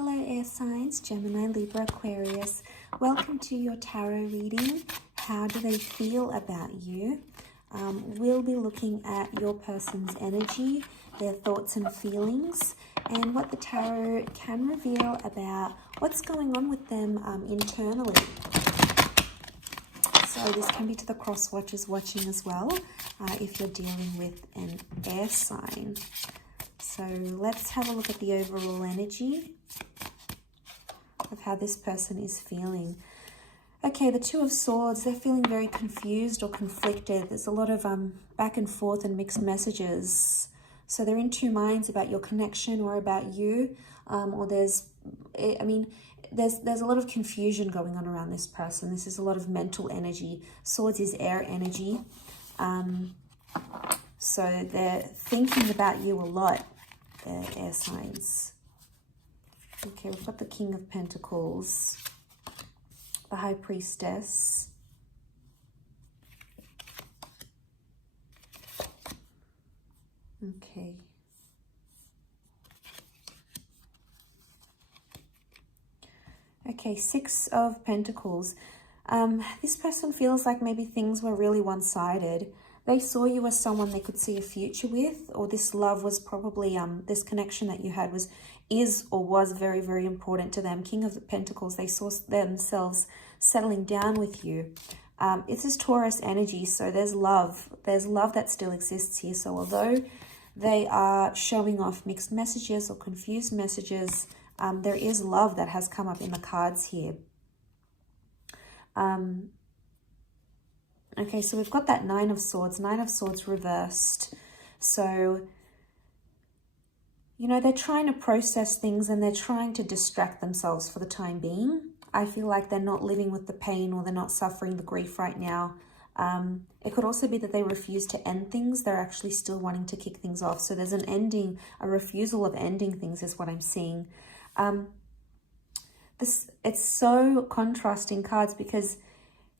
Hello air signs, Gemini, Libra, Aquarius. Welcome to your tarot reading. How do they feel about you? We'll be looking at your person's energy, their thoughts and feelings, and what the tarot can reveal about what's going on with them internally. So this can be to the cross watchers watching as well, if you're dealing with an air sign. So let's have a look at the overall energy of how this person is feeling. Okay, the Two of Swords, they're feeling very confused or conflicted. There's a lot of back and forth and mixed messages. So they're in two minds about your connection or about you. Or there's a lot of confusion going on around this person. This is a lot of mental energy. Swords is air energy. So they're thinking about you a lot, the air signs. Okay, we've got the King of Pentacles, the High Priestess, okay. Okay, Six of Pentacles. This person feels like maybe things were really one-sided. They saw you as someone they could see a future with, or this love was probably, this connection that you had was very, very important to them. King of Pentacles, they saw themselves settling down with you. It's this Taurus energy, so there's love. There's love that still exists here. So although they are showing off mixed messages or confused messages, there is love that has come up in the cards here. Okay, so we've got that Nine of Swords reversed. So, you know, they're trying to process things and they're trying to distract themselves for the time being. I feel like they're not living with the pain or they're not suffering the grief right now. It could also be that they refuse to end things. They're actually still wanting to kick things off. So there's an ending, a refusal of ending things is what I'm seeing. It's so contrasting cards because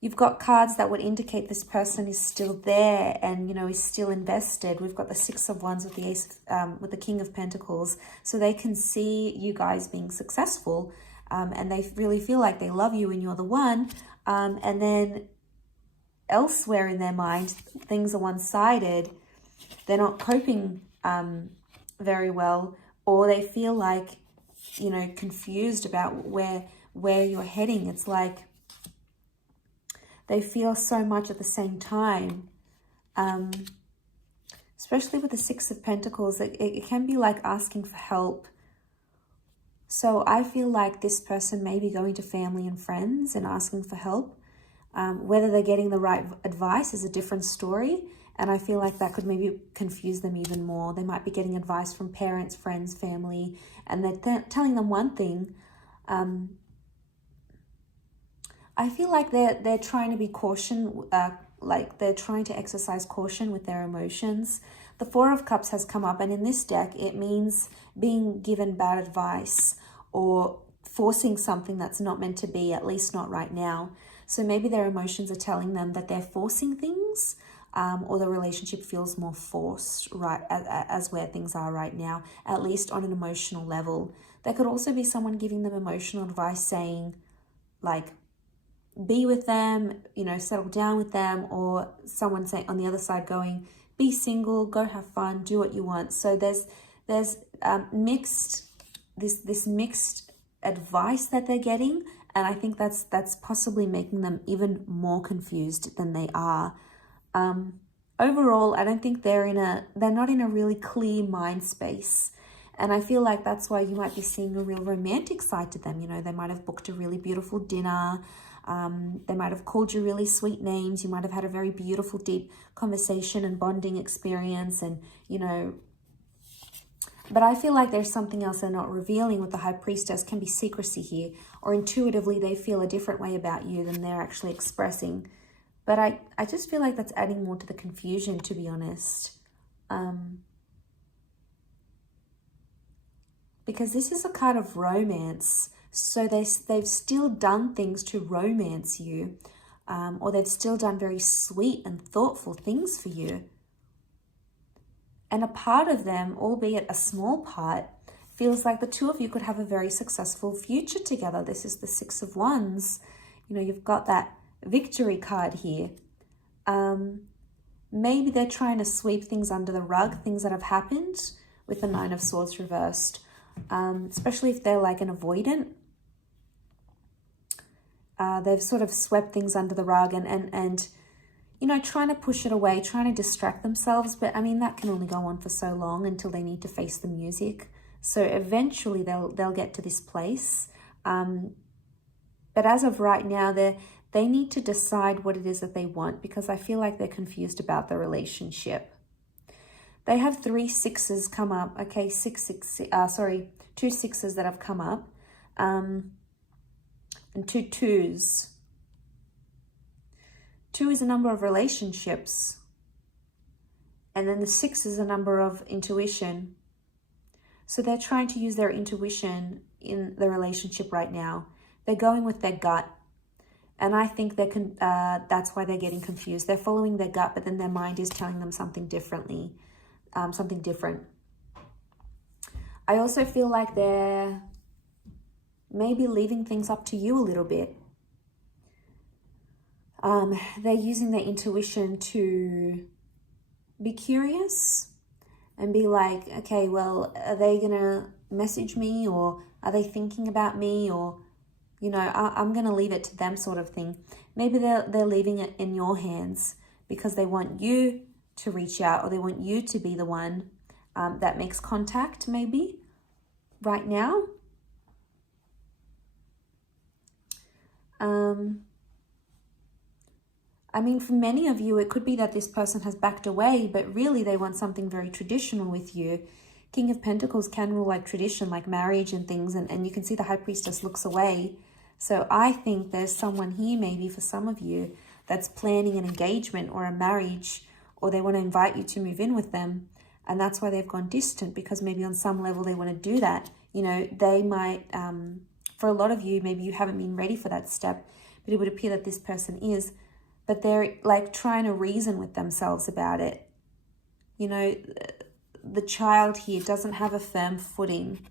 you've got cards that would indicate this person is still there and, you know, is still invested. We've got the Six of Wands with the with the King of Pentacles. So they can see you guys being successful and they really feel like they love you and you're the one. And then elsewhere in their mind, things are one-sided. They're not coping very well, or they feel like, you know, confused about where you're heading. It's like they feel so much at the same time, especially with the Six of Pentacles. It can be like asking for help. So I feel like this person may be going to family and friends and asking for help. Whether they're getting the right advice is a different story. And I feel like that could maybe confuse them even more. They might be getting advice from parents, friends, family, and they're telling them one thing. I feel like they're trying to be like they're trying to exercise caution with their emotions. The Four of Cups has come up, and in this deck, it means being given bad advice or forcing something that's not meant to be, at least not right now. So maybe their emotions are telling them that they're forcing things, or the relationship feels more forced, right, as where things are right now, at least on an emotional level. There could also be someone giving them emotional advice saying, like, be with them, you know, settle down with them, or someone saying on the other side going, be single, go have fun, do what you want. So there's mixed advice that they're getting, and I think that's possibly making them even more confused than they are. Overall, I don't think they're not in a really clear mind space. And I feel like that's why you might be seeing a real romantic side to them. You know, they might have booked a really beautiful dinner. They might have called you really sweet names. You might have had a very beautiful, deep conversation and bonding experience. And, you know, but I feel like there's something else they're not revealing with the High Priestess. Can be secrecy here, or intuitively they feel a different way about you than they're actually expressing. But I just feel like that's adding more to the confusion, to be honest. Because this is a card of romance. So they've still done things to romance you, or they've still done very sweet and thoughtful things for you. And a part of them, albeit a small part, feels like the two of you could have a very successful future together. This is the Six of Wands. You know, you've got that victory card here. Maybe they're trying to sweep things under the rug, things that have happened, with the Nine of Swords reversed. Especially if they're like an avoidant. They've sort of swept things under the rug and you know, trying to push it away, trying to distract themselves. But I mean, that can only go on for so long until they need to face the music. So eventually they'll get to this place. But as of right now, they need to decide what it is that they want, because I feel like they're confused about the relationship. They have 3 sixes come up. Okay, two sixes that have come up. And 2 twos. 2 is a number of relationships. And then the 6 is a number of intuition. So they're trying to use their intuition in the relationship right now. They're going with their gut. And I think that's why they're getting confused. They're following their gut, but then their mind is telling them something differently. Something different. I also feel like they're maybe leaving things up to you a little bit. They're using their intuition to be curious and be like, okay, well, are they going to message me, or are they thinking about me, or, you know, I'm going to leave it to them, sort of thing. Maybe they're leaving it in your hands because they want you to reach out, or they want you to be the one that makes contact, maybe, right now. I mean, for many of you, it could be that this person has backed away, but really they want something very traditional with you. King of Pentacles can rule like tradition, like marriage and things, and you can see the High Priestess looks away. So I think there's someone here, maybe for some of you, that's planning an engagement or a marriage, or they want to invite you to move in with them. And that's why they've gone distant, because maybe on some level they want to do that. You know, they might, for a lot of you, maybe you haven't been ready for that step, but it would appear that this person is. But they're like trying to reason with themselves about it. You know, the child here doesn't have a firm footing.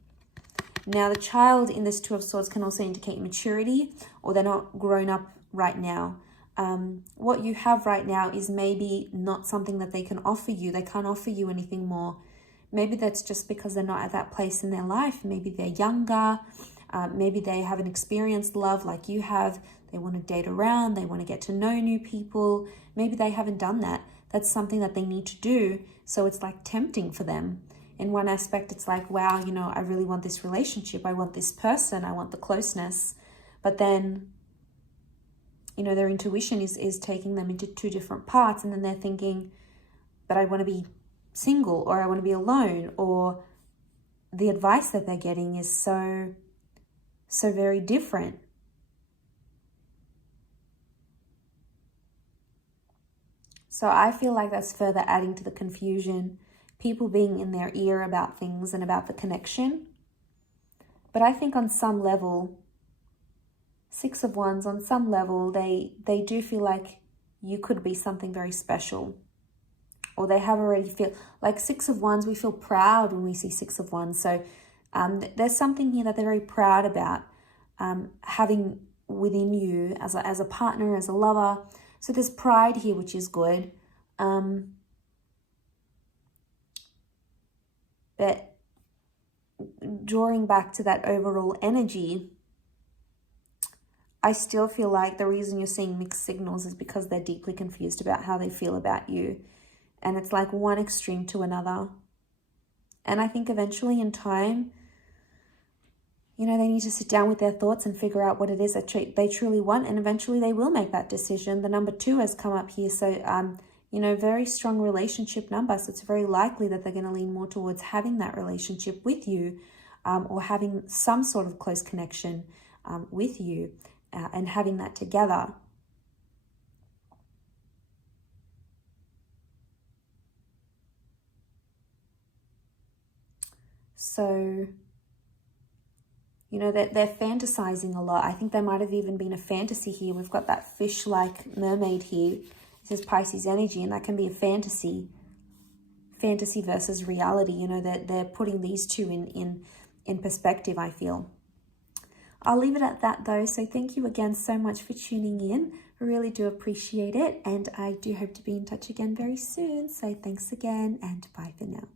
Now, the child in this Two of Swords can also indicate maturity, or they're not grown up right now. What you have right now is maybe not something that they can offer you. They can't offer you anything more. Maybe that's just because they're not at that place in their life. Maybe they're younger. Maybe they haven't experienced love like you have. They want to date around. They want to get to know new people. Maybe they haven't done that. That's something that they need to do. So it's like tempting for them. In one aspect, it's like, wow, you know, I really want this relationship. I want this person. I want the closeness. But then, you know, their intuition is taking them into 2 different parts. And then they're thinking, but I want to be single, or I want to be alone, or the advice that they're getting is so very different. So I feel like that's further adding to the confusion. People being in their ear about things and about the connection. But I think on some level, 6 of Wands, on some level, they do feel like you could be something very special. Or they have already feel like 6 of Wands, we feel proud when we see 6 of Wands. So there's something here that they're very proud about having within you as a partner, as a lover. So there's pride here, which is good. But drawing back to that overall energy, I still feel like the reason you're seeing mixed signals is because they're deeply confused about how they feel about you. And it's like one extreme to another. And I think eventually in time, you know, they need to sit down with their thoughts and figure out what it is that they truly want. And eventually they will make that decision. The number 2 has come up here. So, you know, very strong relationship number. So it's very likely that they're going to lean more towards having that relationship with you, or having some sort of close connection with you, and having that together. So, you know, they're fantasizing a lot. I think there might have even been a fantasy here. We've got that fish-like mermaid here. This is Pisces energy, and that can be a fantasy. Fantasy versus reality. You know, they're putting these two in perspective, I feel. I'll leave it at that though. So thank you again so much for tuning in. I really do appreciate it. And I do hope to be in touch again very soon. So thanks again and bye for now.